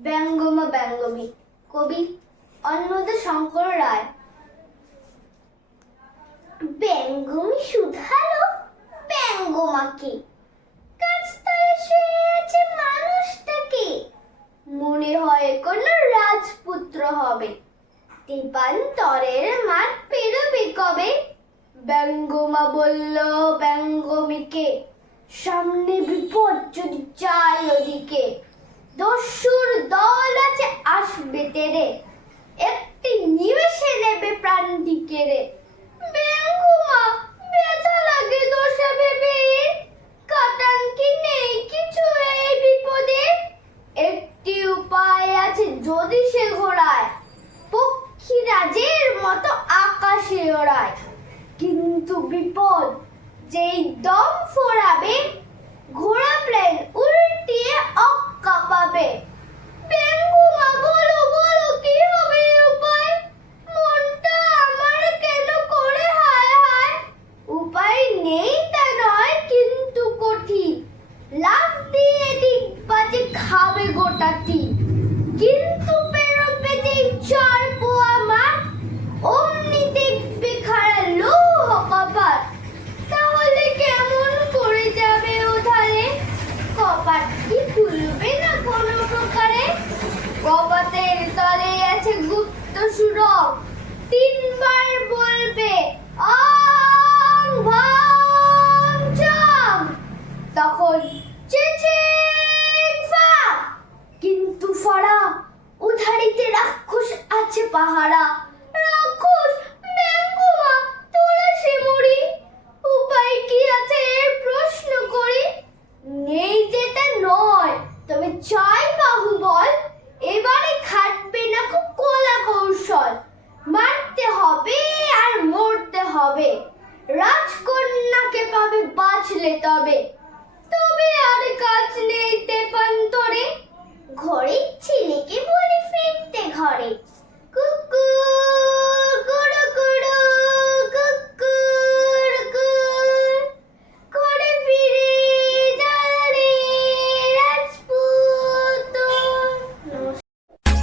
ব্যঙ্গমা ব্যঙ্গমী। কবি অন্নদা শঙ্কর রায়। ব্যঙ্গমী শুধালো ব্যঙ্গমাকে। মানুষটাকে। মনে হয় কোনো রাজপুত্র হবে। দীপান্তরের মাঠ পেরোবে কবে? ব্যঙ্গমা বলল, ব্যঙ্গমীকে। সামনে বিপদ যদি যায় ওদিকে। তেরে একটি নিমেষে নেবে প্রাণটি কেড়ে। লাগে ভেবে। কাটান কি নেই কিছু এই বিপদে। একটি উপায় আছে যদি সে ঘোড়ায়, পক্ষী রাজের মতো আকাশে ওড়ায়। কিন্তু বিপদ যেই দম ফোরাবে, ঘোড়া প্লেন উল্টিয়ে অক্কা পাবে বেঙ্গুমা বলো বলো কি হবে এ উপায় মনটা আমার কেন করে হায় হায় উপায় নেই তা নয় কিন্তু কঠিন লাফ দিয়ে দিক বাজে খাবে গোটাটি কিন্তু পেরোবে যেই চার পোয়া অমনি দেখবে তাহলে কেমন করে যাবে ওধারে? কপাট কি খুলবে না কোনো প্রকারে? কপাতের তলে আছে গুপ্ত সুরক তিনবার বলবে, আং পাহারা, রাক্ষস ব্যঙ্গমা তোরা সে মরি উপায় কি আছে প্রশ্ন করি? নেই নয়, তবে চাই এবারে খাটবে না খুব কোলা কৌশল। মারতে হবে আর মরতে হবে। রাজকন্যাকে পাবে বাঁচলে তবে। তবে আর কাজ নেই তেপান্তরে